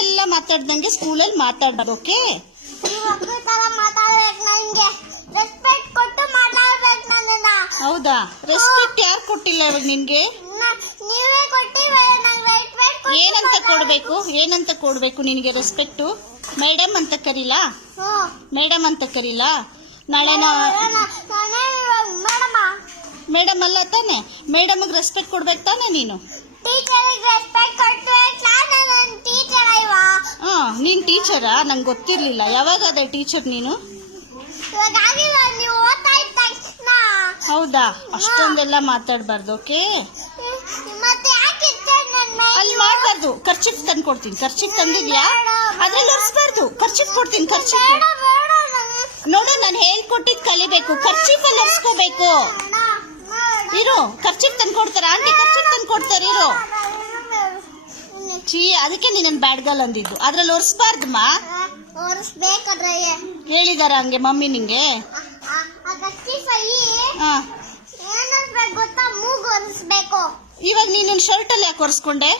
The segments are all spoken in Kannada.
ಎಲ್ಲ ಮಾತಾಡ್ದಂಗೆ ಸ್ಕೂಲಲ್ಲಿ ಮಾತಾಡೋದು. ಓಕೆ, ಹೌದಾ? ರೆಸ್ಪೆಕ್ಟ್ ಯಾರು ಕೊಟ್ಟಿಲ್ಲ ಇವಾಗ ನಿನ್ಗೆ? ಏನಂತ ಕೊಡ್ಬೇಕು ನಿನಗೆ ರೆಸ್ಪೆಕ್ಟು? ಮೇಡಮ್ ಅಂತ ಕರೀಲಾ? ಮೇಡಮ್ ಅಂತ ಕರೀಲಾ? ನಾಳೆ ಮೇಡಮ್ ಅಲ್ಲ ತಾನೆ? ಮೇಡಮ್ಗೆ ರೆಸ್ಪೆಕ್ಟ್ ಕೊಡ್ಬೇಕು ತಾನೆ ನೀನು? ನೀನ್ ಟೀಚರಾ? ನಂಗೆ ಗೊತ್ತಿರ್ಲಿಲ್ಲ. ಯಾವಾಗ ಅದೇ ಟೀಚರ್ ನೀನು? ಹೌದಾ? ಅಷ್ಟೊಂದೆಲ್ಲ ಮಾತಾಡಬಾರ್ದು. ಓಕೆ, ಅಲ್ಲಿ ಮಾಡಬಾರ್ದು. ಖರ್ಚಿಫ್ ತಂದು ಕೊಡ್ತೀನಿ. ಖರ್ಚಿಫ್ ತಂದಿದ್ಯಾ? ಅದ್ರಲ್ಲಿ ಒರೆಸ್ಬಾರ್ದು. ಖರ್ಚಿಫ್ ಕೊಡ್ತೀನಿ. ಖರ್ಚಿಫ್ ನೋಡು, ನಾನು ಹೇಳ್ಕೊಟ್ಟಿದ್ ಕಲಿಬೇಕು. ಖರ್ಚಿಫಲ್ಲಿ ಒರೆಸ್ಕೋಬೇಕು. ಇರು, ಖರ್ಚಿಫ್ ತಂದು ಕೊಡ್ತಾರ ಆಂಟಿ? ಖರ್ಚಿಫ್ ತಂದು ಕೊಡ್ತಾರೆ. ಇರು. ಅದಕ್ಕೆ ನೀನ್ ಬ್ಯಾಡ್ ಗರ್ಲ್ ಅಂದಿದ್ದು. ಅದ್ರಲ್ಲಿ ಒರೆಸ್ಬಾರ್ದಮ್ಮ. ಹೇಳಿದಾರ ಹಂಗೆ ಮಮ್ಮಿ ನಿಂಗೆ? ಇವಾಗ ನೀನು ಶರ್ಟ್ ಅಲ್ಲಿ ಯಾಕೆ ಒರೆಸ್ಕೊಂಡೆ?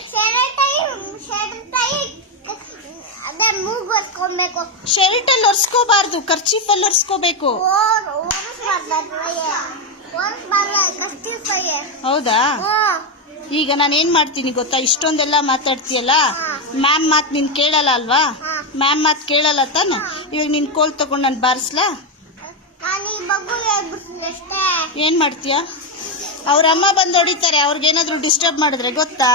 ಶರ್ಟ್ ಅಲ್ಲಿ ಒರೆಸ್ಕೋಬಾರ್ದು, ಖರ್ಚಿಫ್ ಅಲ್ಲಿ ಒರೆಸ್ಕೋಬೇಕು. ಹೌದಾ? ಈಗ ನಾನು ಏನ್ ಮಾಡ್ತೀನಿ ಗೊತ್ತಾ? ಇಷ್ಟೊಂದೆಲ್ಲ ಮಾತಾಡ್ತೀಯಲ್ಲ, ಮ್ಯಾಮ್ ಮಾತು ನೀನ್ ಕೇಳಲ್ಲ ಅಲ್ವಾ? ಮ್ಯಾಮ್ ಮಾತು ಕೇಳಲ್ಲ ತಾನೆ? ಇವಾಗ ನಿನ್ ಕೋಲ್ ತಗೊಂಡು ನಾನು ಬಾರಿಸ್ಲಾ? ಏನ್ ಮಾಡ್ತೀಯ? ಅವ್ರ ಅಮ್ಮ ಬಂದು ಹೊಡಿತಾರೆ. ಅವ್ರಿಗೇನಾದ್ರು ಡಿಸ್ಟರ್ಬ್ ಮಾಡಿದ್ರೆ ಗೊತ್ತಾ?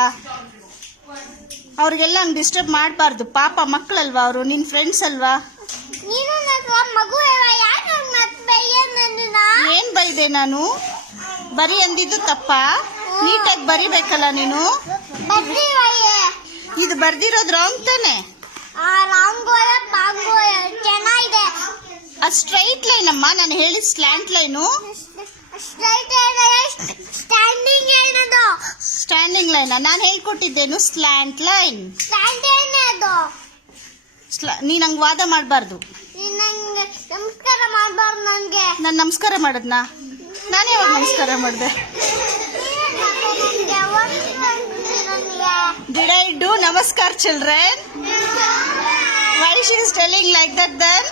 ಅವ್ರಿಗೆಲ್ಲ ಹಂಗೆ ಡಿಸ್ಟರ್ಬ್ ಮಾಡಬಾರ್ದು. ಪಾಪ ಮಕ್ಕಳಲ್ವಾ ಅವರು? ನಿನ್ ಫ್ರೆಂಡ್ಸ್ ಅಲ್ವಾ? ಏನ್ ಬೈದೆ ನಾನು? ಬರಿ ಅಂದಿದ್ದು ತಪ್ಪಾ? ನೀಟಾಗಿ ಬರಿಬೇಕಲ್ಲ ನೀನು. ಇದು ಬರ್ದಿರೋದು ರಾಂಗ್ ತಾನೆ? ಅದು ಸ್ಟ್ರೈಟ್ ಲೈನ್ ಅಮ್ಮ. ನಾನು ಹೇಳಿದ ಸ್ಲ್ಯಾಂಟ್ ಲೈನು. ಸ್ಟ್ಯಾಂಡಿಂಗ್ ಲೈನ್ ನಾನು ಹೇಳ್ಕೊಟ್ಟಿದ್ದೇನು? Slant line. ನೀನ್ ಹಂಗ್ ವಾದ ಮಾಡಬಾರ್ದು. ನಾನು ನಮಸ್ಕಾರ ಮಾಡದ್ನಾ? ನಾನು ಯಾವಾಗ ನಮಸ್ಕಾರ ಮಾಡಿದೆ? Did I do namaskar children? Why she is telling like that then?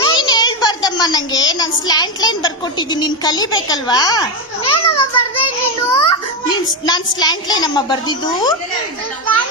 ನೀನ್ ಹೇಳ್ಬಾರ್ದಮ್ಮ ನಂಗೆ. ನಾನು ಸ್ಲ್ಯಾಂಟ್ ಲೈನ್ ಬರ್ಕೊಟ್ಟಿದ್ದೀನಿ. ನೀನ್ ಕಲಿಬೇಕಲ್ವಾ? ನಾನು ಸ್ಲ್ಯಾಂಟ್ ಲೈನ್ ಅಮ್ಮ ಬರ್ದಿದ್ದು.